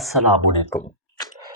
अस्सलामुअलैकुम।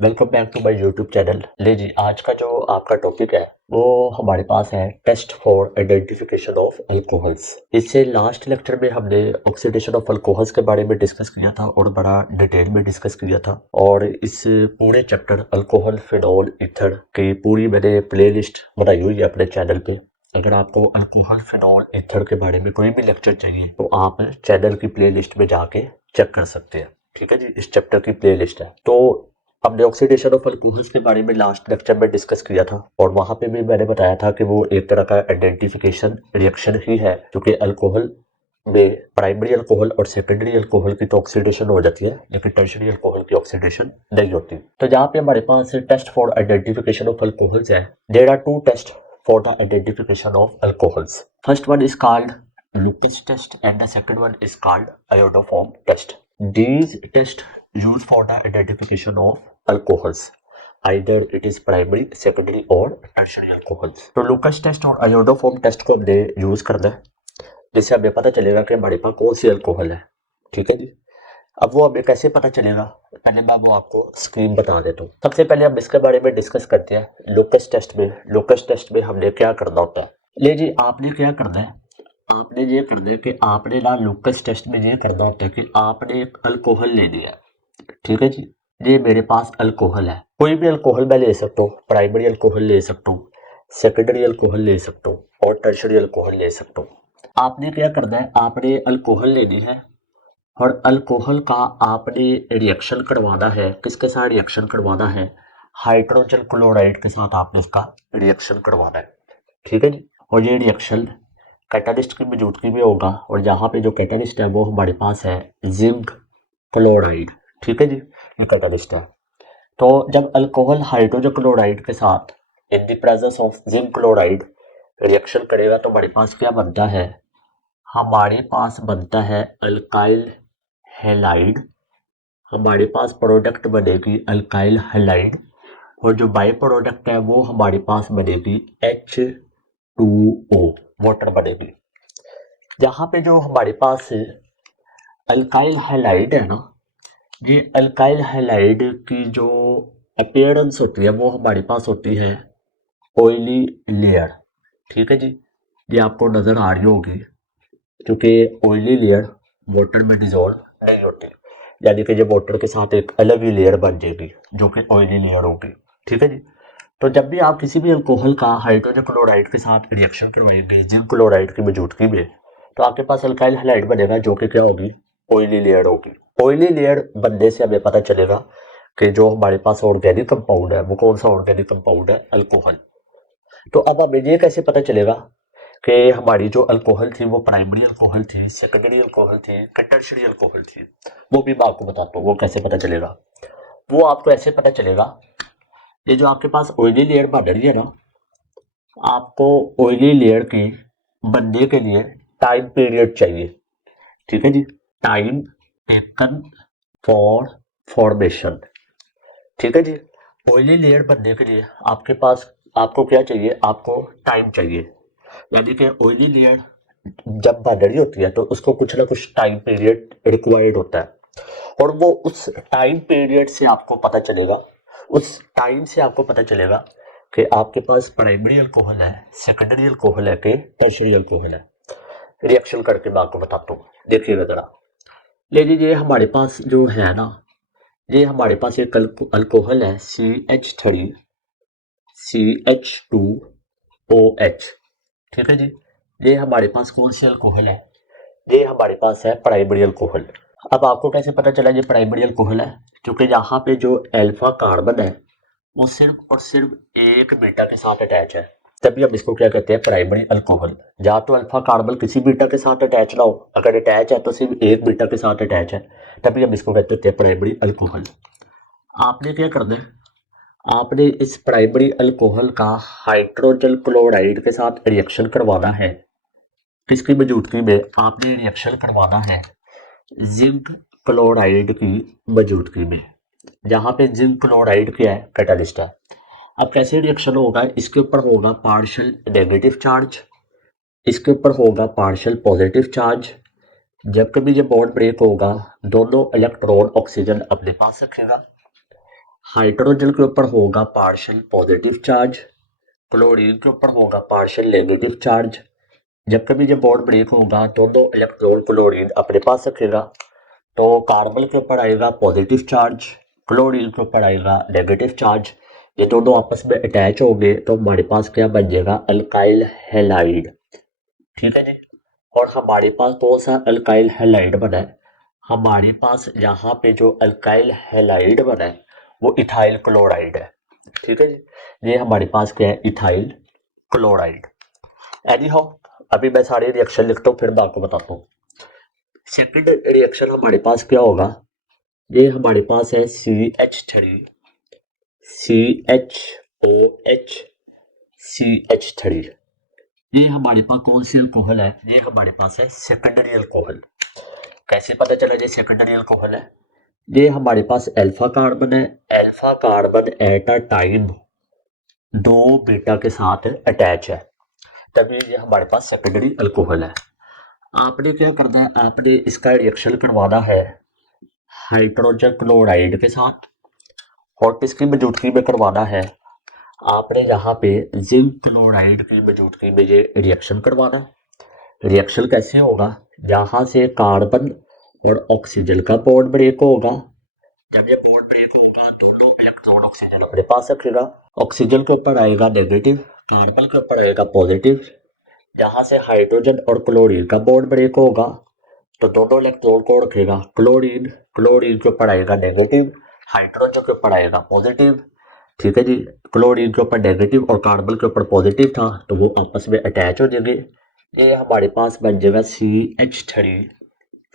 Welcome back to my YouTube channel. ले जी, आज का जो आपका टॉपिक है वो हमारे पास है test for identification of alcohols. इससे लास्ट लेक्चर में हमने ऑक्सीडेशन ऑफ अल्कोहल्स के बारे में डिस्कस किया था और बड़ा डिटेल में डिस्कस किया था। और इस पूरे चैप्टर अल्कोहल, फिनॉल, ईथर की पूरी मैंने प्ले लिस्ट बनाई हुई है अपने चैनल पे। अगर आपको अल्कोहल, फिनॉल, ईथर के बारे में कोई भी लेक्चर चाहिए तो आप चैनल की प्ले लिस्ट में जाके चेक कर सकते हैं। ठीक है जी, इस चैप्टर की प्ले लिस्ट है। तो हमने ऑक्सीडेशन ऑफ अल्कोहल्स के बारे में लास्ट लेक्चर में डिस्कस किया था और वहां पे भी मैंने बताया था कि वो एक तरह का आइडेंटिफिकेशन रिएक्शन ही है, क्योंकि अल्कोहल में प्राइमरी अल्कोहल और सेकेंडरी अल्कोहल की तो ऑक्सीडेशन हो जाती है, लेकिन टर्शियरी अल्कोहल की ऑक्सीडेशन नहीं होती। तो जहाँ पे हमारे पास test for identification of alcohols है, there are two test for the identification of alcohols. First one is called Lucas test and the second one is called iodoform test. These tests used for the identification of alcohols. Either it is primary, secondary or tertiary alcohols. तो Lucas test और iodoform test को हमने use करना है, जिससे हमें पता चलेगा कि हमारे पास कौन सी अल्कोहल है। ठीक है जी। अब वो हमें कैसे पता चलेगा, पहले मैं वो आपको स्क्रीन बता देता हूँ। सबसे पहले हम इसके बारे में डिस्कस करते हैं। लोकस टेस्ट में हमने क्या करना होता है। ले जी, आपने क्या करना है, आपने ये करना है कि आपने ना लुकस टेस्ट में ये करना होता है कि आपने एक अल्कोहल लेनी है। ठीक है जी। ये मेरे पास अल्कोहल है, कोई भी अल्कोहल मैं ले सकता हूँ, प्राइमरी अल्कोहल ले सकता हूँ, सेकेंडरी अल्कोहल ले सकता हूँ और टर्शियरी अल्कोहल ले सकता हूँ। आपने क्या करना है, आपने अल्कोहल लेनी है और अल्कोहल का आपने रिएक्शन करवाना है। किसके साथ रिएक्शन करवाना है? हाइड्रोजन क्लोराइड के साथ आपने इसका रिएक्शन करवाना है। ठीक है जी। और ये रिएक्शन कैटालिस्ट की मौजूदगी में होगा, और यहाँ पे जो कैटालिस्ट है वो हमारे पास है जिंक क्लोराइड। ठीक है जी, ये कैटालिस्ट है। तो जब अल्कोहल हाइड्रोजन क्लोराइड के साथ in the presence of zinc chloride reaction करेगा तो हमारे पास क्या बनता है? हमारे पास बनता है अल्काइल हैलाइड। हमारे पास प्रोडक्ट बनेगी अल्काइल हैलाइड, और जो बाई प्रोडक्ट है वो हमारे पास बनेगी H2O, वाटर बनेगी। यहाँ पे जो हमारे पास अल्काइल हैलाइड है ना, ये अल्काइल हैलाइड की जो अपीयरेंस होती है वो हमारे पास होती है ऑयली लेयर। ठीक है जी, ये आपको नजर आ रही होगी, क्योंकि ऑयली लेयर वाटर में डिजोल्व नहीं होती, यानी कि ये वाटर के साथ एक अलग ही लेयर बन जाएगी जो कि ऑयली लेयर होगी। ठीक है जी। तो जब भी आप किसी भी अल्कोहल का हाइड्रोजन क्लोराइड के साथ रिएक्शन करवाएंगे जिंक क्लोराइड की मौजूदगी में, तो आपके पास अल्काइल हैलाइड बनेगा जो कि क्या होगी? ऑयली लेयर होगी। ऑयली लेयर बनने से हमें पता चलेगा कि जो हमारे पास ऑर्गेनिक कंपाउंड है वो कौन सा ऑर्गेनिक कंपाउंड है? अल्कोहल। तो अब हमें ये कैसे पता चलेगा कि हमारी जो अल्कोहल थी वो प्राइमरी अल्कोहल थी, सेकेंडरी अल्कोहल थी, टर्शियरी अल्कोहल थी? वो भी मैं आपको बताता हूँ वो कैसे पता चलेगा। वो आपको ऐसे पता चलेगा, ये जो आपके पास ऑयली लेयर बन रही है ना, आपको ऑयली लेयर की बनने के लिए टाइम पीरियड चाहिए। ठीक है जी, टाइम टेकन फॉर फॉर्मेशन। ठीक है जी। ऑयली लेयर बनने के लिए आपके पास आपको क्या चाहिए? आपको टाइम चाहिए, यानी कि ऑयली लेयर जब बन रही होती है तो उसको कुछ ना कुछ टाइम पीरियड रिक्वायर्ड होता है, और वो उस टाइम पीरियड से आपको पता चलेगा, उस टाइम से आपको पता चलेगा कि आपके पास प्राइमरी अल्कोहल है, सेकेंडरी अल्कोहल है कि टर्शियरी अल्कोहल है। रिएक्शन करके मैं आपको बताता हूँ, देखिएगा जरा। ले लीजिए, हमारे पास जो है ना, ये हमारे पास एक अल्कोहल है CH3CH2OH। ठीक है जी। ये हमारे पास कौन सी अल्कोहल है? ये हमारे पास है प्राइमरी अल्कोहल। अब आपको कैसे पता चला ये प्राइमरी अल्कोहल है? क्योंकि यहाँ पे जो अल्फा कार्बन है वो सिर्फ और सिर्फ एक बीटा के साथ अटैच है, तभी हम इसको क्या कहते हैं? Primary alcohol. या तो अल्फा कार्बन किसी बीटा के साथ अटैच ना हो, अगर अटैच है तो सिर्फ एक बीटा के साथ अटैच है, तभी हम इसको कहते हैं प्राइमरी अल्कोहल। आपने क्या करना है, आपने इस प्राइमरी अल्कोहल का हाइड्रोजन क्लोराइड के साथ रिएक्शन करवाना है। किसकी मौजूदगी में? आपने रिएक्शन करवाना है जिंक क्लोराइड की मौजूदगी में। जहाँ पे जिंक क्लोराइड क्या है? कैटालिस्ट है। अब कैसे रिएक्शन होगा? इसके ऊपर होगा पार्शियल नेगेटिव चार्ज, इसके ऊपर होगा पार्शियल पॉजिटिव चार्ज, जब कभी ये बॉन्ड ब्रेक होगा दोनों इलेक्ट्रॉन ऑक्सीजन अपने पास रखेगा, हाइड्रोजन के ऊपर होगा पार्शियल पॉजिटिव चार्ज, क्लोरीन के ऊपर होगा पार्शियल नेगेटिव चार्ज। जब कभी ये बॉन्ड ब्रेक होगा दोनों इलेक्ट्रॉन क्लोरीन अपने पास रखेगा, तो कार्बन के ऊपर आएगा पॉजिटिव चार्ज, क्लोरीन के ऊपर आएगा नेगेटिव चार्ज। ये दोनों आपस में अटैच होंगे तो हमारे पास क्या बन जाएगा, अल्काइल हैलाइड। ठीक है जी। और हमारे पास कौन सा अल्काइल हैलाइड बना है, हमारे पास यहाँ पे जो अल्काइल हैलाइड बना है वो इथाइल क्लोराइड है। ठीक है जी, ये हमारे पास क्या है, इथाइल क्लोराइड। एनी हाउ अभी मैं सारे रिएक्शन लिखता हूँ फिर मैं आपको बताता हूँ। सेकंड रिएक्शन हमारे पास क्या होगा, ये हमारे पास है CH3 CHOH CH3। ये हमारे पास कौन सी अल्कोहल है, ये हमारे पास है सेकेंडरी अल्कोहल। कैसे पता चला ये सेकेंडरी अल्कोहल है, ये हमारे पास अल्फा कार्बन है, alpha carbon at a time 2 beta के साथ अटैच है, तभी ये हमारे पास सेकेंडरी अल्कोहल है। आपने क्या करना है, आपने इसका रिएक्शन करवाना है हाइड्रोजन क्लोराइड के साथ, और किसकी मौजूदगी में करवाना है, आपने यहाँ पे जिंक क्लोराइड की मौजूदगी में ये रिएक्शन करवाना है। रिएक्शन कैसे होगा, यहाँ से कार्बन और ऑक्सीजन का बॉन्ड ब्रेक होगा। जब ये बॉन्ड ब्रेक होगा दोनों इलेक्ट्रॉन ऑक्सीजन अपने पास रखेगा, ऑक्सीजन के ऊपर आएगा नेगेटिव, कार्बन के ऊपर आएगा पॉजिटिव। यहाँ से हाइड्रोजन और क्लोरीन का बॉन्ड ब्रेक होगा तो दोनों इलेक्ट्रॉन को रखेगा क्लोरीन, क्लोरीन के ऊपर आएगा नेगेटिव, हाइड्रोजन के ऊपर आएगा पॉजिटिव। ठीक है जी, क्लोरीन के ऊपर नेगेटिव और कार्बन के ऊपर पॉजिटिव था तो वो आपस में अटैच हो जाएंगे। ये हमारे पास बन जाएगा CH3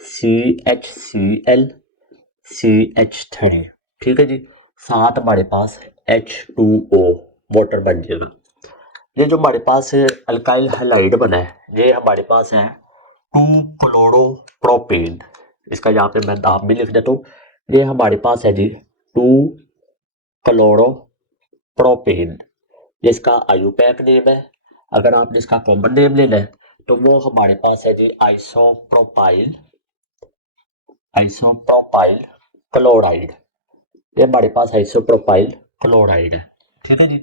CHCl CH3। ठीक है जी, साथ हमारे पास H2O वाटर बन जाएगा। ये जो हमारे पास अल्काइल हैलाइड बना है ये हमारे पास है 2 क्लोरोप्रोपेन। इसका यहाँ पे मैं नाम भी लिख देता हूँ, ये हमारे पास है जी 2 क्लोरोप्रोपेन। जिसका आयुपैक नेम है, अगर आपने इसका कॉमन नेम लेना है तो वो हमारे पास है जी आइसोप्रोपाइल आइसोप्रोपाइल क्लोराइड। ये हमारे पास आइसोप्रोपाइल क्लोराइड है। ठीक है जी,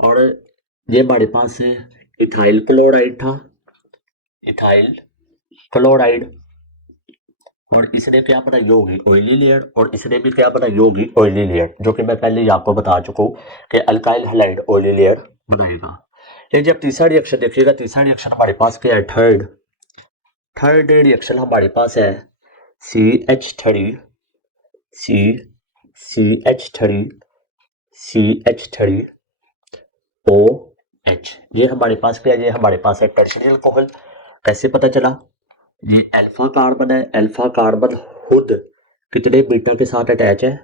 और ये हमारे पास इथाइल क्लोराइड था, इथाइल क्लोराइड, और इसने क्या बनाई होगी, ऑयली लेयर, और इसने भी क्या बनाई होगी, ऑयली लेयर, जो कि मैं पहले ही आपको बता चुका हूँ कि अल्काइल हैलाइड ऑयली लेयर बनाएगा। ये जब तीसरा रिएक्शन देखिएगा, तीसरा रिएक्शन हमारे पास क्या है, थर्ड रिएक्शन हमारे पास है CH3 CH3OH। ये हमारे पास क्या है, ये हमारे पास है टर्शियरी अल्कोहल। कैसे पता चला, ये अल्फा कार्बन है, अल्फा कार्बन खुद कितने बीटा के साथ अटैच है,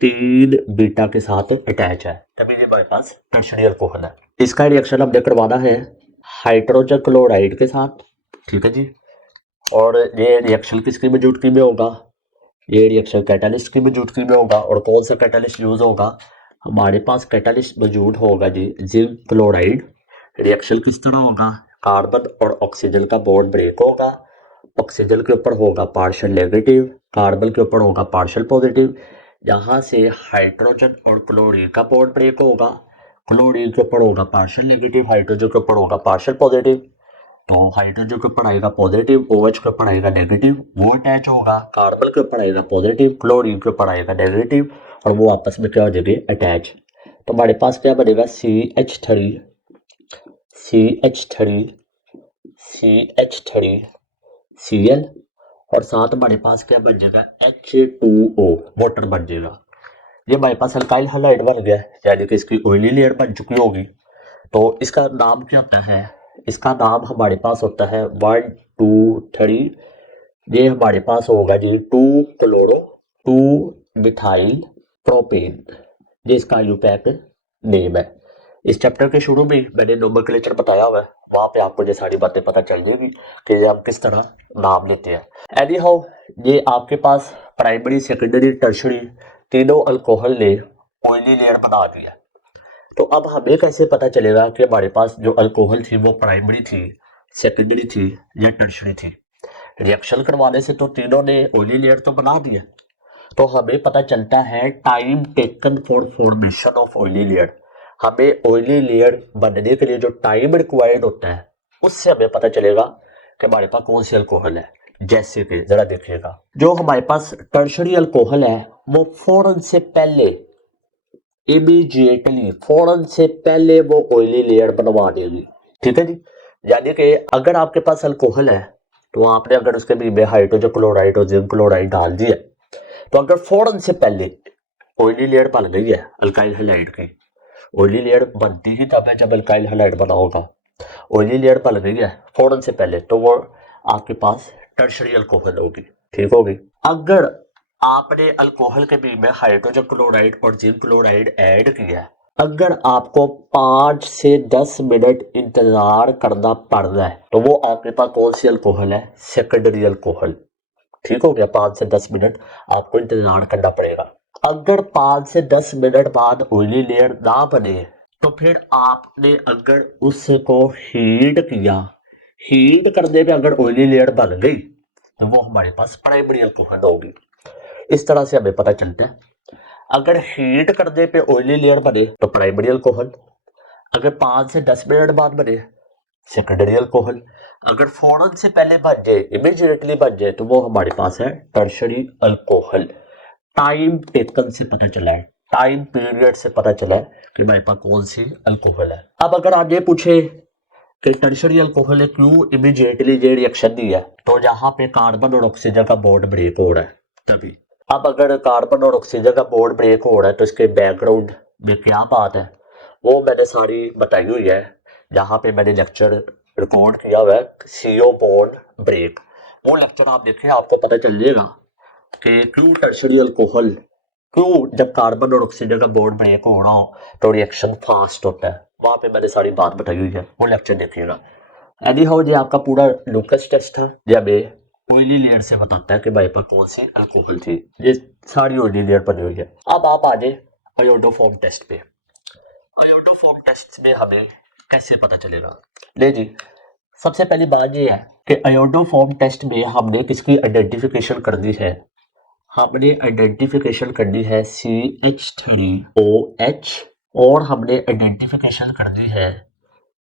3 बीटा के साथ अटैच है, तभी ये हमारे पास टर्शियरी अल्कोहल है। इसका रिएक्शन हमने करवाना है हाइड्रोजन क्लोराइड के साथ। ठीक है जी, और ये रिएक्शन किसकी मौजूदगी में होगा, ये रिएक्शन कैटालिस्ट की मौजूदगी में होगा। और कौन सा कैटालिस्ट यूज होगा, हमारे पास कैटालिस्ट मौजूद होगा जी जिंक क्लोराइड। रिएक्शन किस तरह होगा, कार्बन और ऑक्सीजन का बॉन्ड ब्रेक होगा, ऑक्सीजन के ऊपर होगा पार्शियल नेगेटिव, कार्बन के ऊपर होगा पार्शियल पॉजिटिव। यहाँ से हाइड्रोजन और क्लोरीन का बॉन्ड ब्रेक होगा, क्लोरीन के ऊपर होगा पार्शियल नेगेटिव, हाइड्रोजन के ऊपर होगा पार्शियल पॉजिटिव। तो हाइड्रोजन के ऊपर आएगा पॉजिटिव, OH के ऊपर आएगा नेगेटिव, वो अटैच होगा, कार्बन के ऊपर आएगा पॉजिटिव, क्लोरीन के ऊपर आएगा नेगेटिव, और वो आपस में क्या हो जाएंगे, अटैच। तो हमारे पास क्या बनेगा, CH3 Cl, और साथ हमारे पास क्या बन जाएगा, H2O वाटर बन जाएगा। ये हमारे पास अल्काइल हैलाइड बन गया, यानी कि इसकी ऑयली लेयर बन चुकी होगी। तो इसका नाम क्या होता है, इसका नाम हमारे पास होता है 1 2 3, ये हमारे पास होगा जी 2 मिथाइल प्रोपेन, ये इसका आयुपैक नेम है। इस चैप्टर के शुरू में मैंने नोमेनक्लेचर बताया हुआ है, वहां पे आपको ये सारी बातें पता चल जाएगी कि ये हम किस तरह नाम लेते हैं। एनी हाउ ये आपके पास प्राइमरी सेकेंडरी टर्शरी तीनों अल्कोहल ने ऑयली लेयर बना दिया। तो अब हमें कैसे पता चलेगा कि हमारे पास जो अल्कोहल थी वो प्राइमरी थी, सेकेंडरी थी या टर्शरी थी। रिएक्शन करवाने से तो तीनों ने ऑयली लेयर तो बना दिया, तो हमें पता चलता है time taken for formation of oily layer. हमें ऑयली लेयर बनने के लिए जो टाइम रिक्वायर्ड होता है उससे हमें पता चलेगा कि हमारे पास कौन सी अल्कोहल है। जैसे कि जरा देखिएगा, जो हमारे पास टर्शरी अल्कोहल है वो फौरन से पहले, इमीडिएटली फौरन से पहले वो ऑयली लेयर बनवा देगी। ठीक है जी। यानी कि अगर आपके पास अल्कोहल है तो आपने अगर उसके बीच में हाइड्रोजन क्लोराइड और जिंक क्लोराइड डाल दिया, तो अगर फौरन से पहले ऑयली लेयर बन गई है अल्काइल हैलाइड की, ऑयली लेयर बनती ही तब है जब अल्काइल हैलाइड बना होगा, ऑयली लेयर बन गई है फौरन से पहले, तो वो आपके पास टर्शरी अल्कोहल होगी। ठीक होगी। अगर आपने अल्कोहल के बीच में हाइड्रोजन क्लोराइड और जिंक क्लोराइड ऐड किया, अगर आपको 5 से 10 मिनट इंतजार करना पड़ रहा है तो वो आपके पास कौन सी अल्कोहल है? Secondary alcohol. ठीक हो गया। 5 से 10 मिनट आपको इंतजार करना पड़ेगा। अगर 5 से 10 मिनट बाद ऑयली लेयर ना बने तो फिर आपने अगर उसको हीट किया, हीट करने पे अगर ऑयली लेयर बन गई तो वो हमारे पास प्राइमरी अल्कोहल होगी। इस तरह से हमें पता चलता है, अगर हीट करने पे ऑयली लेयर बने तो प्राइमरी अल्कोहल, अगर 5 से 10 मिनट बाद बने सेकेंडरी अल्कोहल, अगर फौरन से पहले बन जाए, इमीडिएटली बन जाए, तो वो हमारे पास है टर्शरी अल्कोहल। टाइम टेकन से पता चला है, टाइम पीरियड से पता चला है कि हमारे पास कौन सी अल्कोहल है। अब अगर आप ये पूछे कि टर्शरी अल्कोहल ने क्यों इमीडिएटली ये रिएक्शन दी है, तो जहां पे कार्बन और ऑक्सीजन का बॉन्ड ब्रेक हो रहा है तभी। अब अगर कार्बन और ऑक्सीजन का बॉन्ड ब्रेक हो रहा है तो इसके बैकग्राउंड में क्या बात है वो मैंने सारी बताई हुई है, जहां पे मैंने लेक्चर रिकॉर्ड किया हुआ है CO बॉन्ड ब्रेक। वो लेक्चर आप देखें, आपको पता चल जाएगा कि क्यों टर्शरी अल्कोहल, क्यों जब कार्बन और ऑक्सीजन का बॉन्ड ब्रेक हो रहा हो तो रिएक्शन फास्ट होता है। वहां पे मैंने सारी बात बताई हुई है, वो लेक्चर देखिएगा। एनी हाउ ये आपका पूरा लूकस टेस्ट था, ये हमें ऑयली लेयर से बताता है कि भाई पर कौन सी अल्कोहल थी। ये सारी ऑयली लेयर बनी हुई है। अब आप आ जाए आयोडोफॉर्म टेस्ट पे। आयोडोफॉर्म टेस्ट में हमें कैसे पता चलेगा? ले जी, सबसे पहली बात ये है कि आयोडोफॉर्म टेस्ट में हमने किसकी आइडेंटिफिकेशन करनी है? हमने आइडेंटिफिकेशन करनी है CH3OH और हमने आइडेंटिफिकेशन करनी है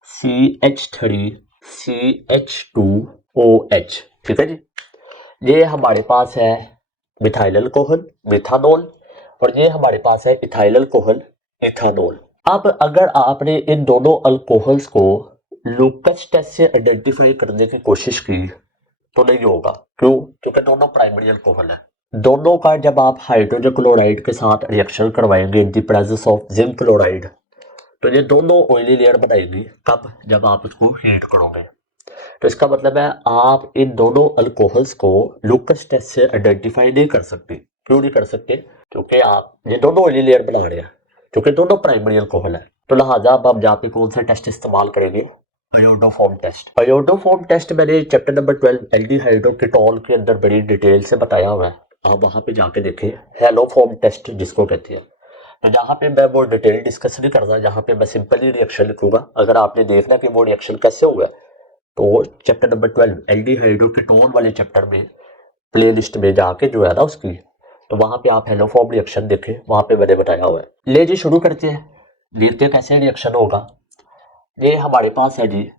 CH3CH2OH। ठीक है जी। ये हमारे पास है मिथाइल अल्कोहल मिथानोल और ये हमारे पास है इथाइल अल्कोहल इथानोल। अब अगर आपने इन दोनों अल्कोहल्स को लूकस टेस्ट से आइडेंटिफाई करने की कोशिश की तो नहीं होगा। क्यों? क्योंकि दोनों प्राइमरी अल्कोहल है। दोनों का जब आप हाइड्रोजन क्लोराइड के साथ रिएक्शन करवाएंगे in the presence of zinc chloride तो ये दोनों ऑयली लेयर बनाएंगी। कब? जब आप इसको हीट करोगे। तो इसका मतलब है आप इन दोनों अल्कोहल्स को लूकस टेस्ट से आइडेंटिफाई नहीं कर सकते। क्यों नहीं कर सकते? क्योंकि आप ये दोनों ऑयली लेयर बना रहे हैं, क्योंकि दोनों प्राइमरी अल्कोहल है। तो लिहाजा अब आप जहाँ पे कौन सा टेस्ट इस्तेमाल करेंगे? Iodoform test. आयोडोफॉर्म टेस्ट मैंने चैप्टर नंबर 12 एल्डिहाइड्रोकीटोन के अंदर बड़ी डिटेल से बताया हुआ है, आप वहां पे जाके देखें। हेलोफॉर्म टेस्ट जिसको कहते हैं। तो जहाँ पे मैं वो डिटेल डिस्कस नहीं कर रहा, जहाँ पे मैं सिंपली रिएक्शन लिखूंगा। अगर आपने देखना कि वो रिएक्शन कैसे हुआ तो चैप्टर नंबर 12 एल्डिहाइड्रोकीटोन वाले चैप्टर में प्ले लिस्ट में जाके जो है ना उसकी, तो वहां पे आप हेलोफॉर्म रिएक्शन देखें, वहां पे मैंने बताया हुआ है। ले जी शुरू करते हैं, देखते हैं कैसे रिएक्शन होगा। ये हमारे पास है जी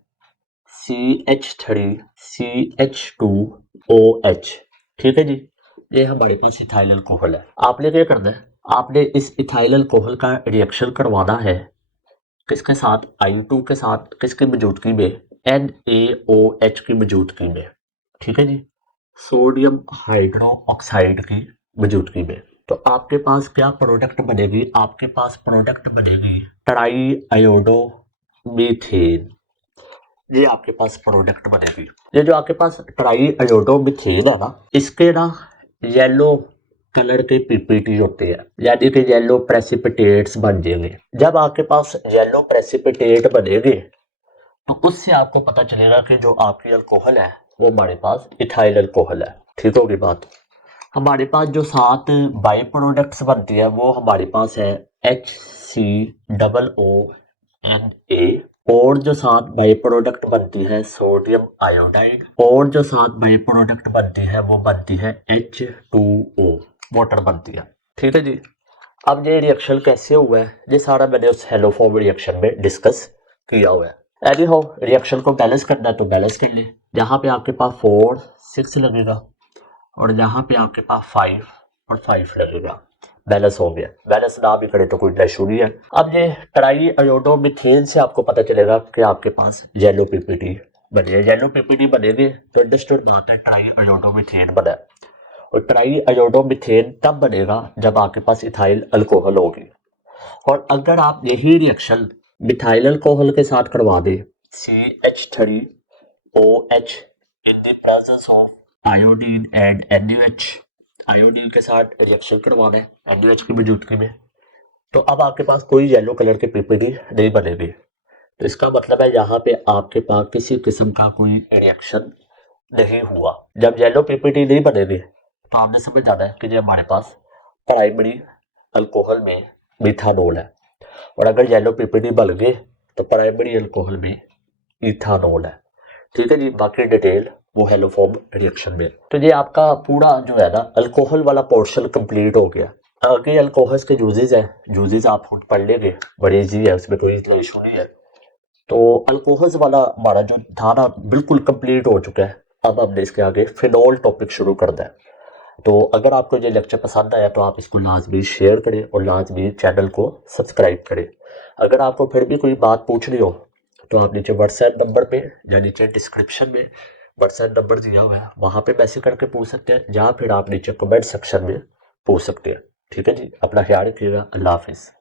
CH3CH2OH। ठीक है जी। ये हमारे पास इथाइल अल्कोहल है। आपने क्या करना है, आपने इस इथाइल अल्कोहल का रिएक्शन करवाना है किसके साथ? I2 के साथ। किसकी मौजूदगी में? NaOH की मौजूदगी में। ठीक है जी। सोडियम हाइड्रो ऑक्साइड की मौजूदगी में। तो आपके पास क्या प्रोडक्ट बनेगी? आपके पास प्रोडक्ट बनेगी ट्राई आयोडो मीथेन। ये आपके पास प्रोडक्ट बनेगी। ये जो आपके पास ट्राई आयोडो मीथेन है ना, इसके ना येलो कलर के पीपीटी होते हैं, यानी कि येलो प्रेसिपिटेट्स बन जाएंगे। जब आपके पास येलो प्रेसिपिटेट बनेंगे तो उससे आपको पता चलेगा कि जो आपकी अल्कोहल है वो हमारे पास इथाइल अल्कोहल है। ठीक होगी बात। हमारे पास जो 7 बाई प्रोडक्ट्स बनती है वो हमारे पास है HCOONA और जो साथ बाई प्रोडक्ट बनती है सोडियम आयोडाइड, और जो साथ बाई प्रोडक्ट बनती है वो बनती है H2O, वाटर बनती है। ठीक है जी। अब ये रिएक्शन कैसे हुआ है ये सारा मैंने उस हेलोफॉर्म रिएक्शन में डिस्कस किया हुआ है। एनी हाउ रिएक्शन को बैलेंस करना है तो बैलेंस कर ले। यहाँ पे आपके पास 4 6 लगेगा और यहाँ पे आपके पास 5 और 5 लगेगा। बैलेंस हो गया। बैलेंस ना भी करे तो कोई इशू नहीं है। अब ये ट्राई आयोडो मिथेन से आपको पता चलेगा कि आपके पास येलो पीपीटी बनी है। येलो पीपीटी बनेगी तो अंडरस्टूड बात है ट्राई आयोडो मिथेन बना है। और ट्राई आयोडो मिथेन तब बनेगा जब आपके पास इथाइल अल्कोहल होगी। और अगर आप यही रिएक्शन मिथाइल अल्कोहल के साथ करवा दें CH3OH in the presence of iodine and NaOH, iodine के साथ रिएक्शन करवाना है NaOH की मौजूदगी में, तो अब आपके पास कोई येलो कलर की पीपीटी नहीं बनेगी। तो इसका मतलब है यहाँ पे आपके पास किसी किस्म का कोई रिएक्शन नहीं हुआ। जब येलो पीपीटी नहीं बनेगी तो आपने समझ जाना है कि ये हमारे पास प्राइमरी अल्कोहल में मिथानॉल है। और अगर येलो पीपीटी बन गए तो प्राइमरी अल्कोहल में इथानॉल है। ठीक है जी। बाकी डिटेल वो हेलोफॉर्म रिएक्शन में। तो ये आपका पूरा जो है ना अल्कोहल वाला पोर्शन कंप्लीट हो गया। आगे अल्कोहल्स के यूजेस है, यूजेस आप खुद पढ़ लेंगे, बड़ी इजी है, उसमें कोई इतना इशू नहीं है। तो अल्कोहल्स वाला हमारा जो था ना बिल्कुल कंप्लीट हो चुका है। अब हमने इसके आगे फिनॉल टॉपिक शुरू करना है। तो अगर आपको ये लेक्चर पसंद आया तो आप इसको लाजमी शेयर करें और लाजमी चैनल को सब्सक्राइब करें। अगर आपको फिर भी कोई बात पूछनी हो तो आप नीचे व्हाट्सएप नंबर पे या नीचे डिस्क्रिप्शन में व्हाट्सएप नंबर दिया हुआ है वहाँ पे मैसेज करके पूछ सकते हैं, या फिर आप नीचे कमेंट सेक्शन में पूछ सकते हैं। ठीक है जी। अपना ख्याल रखिएगा। अल्लाह हाफिज़।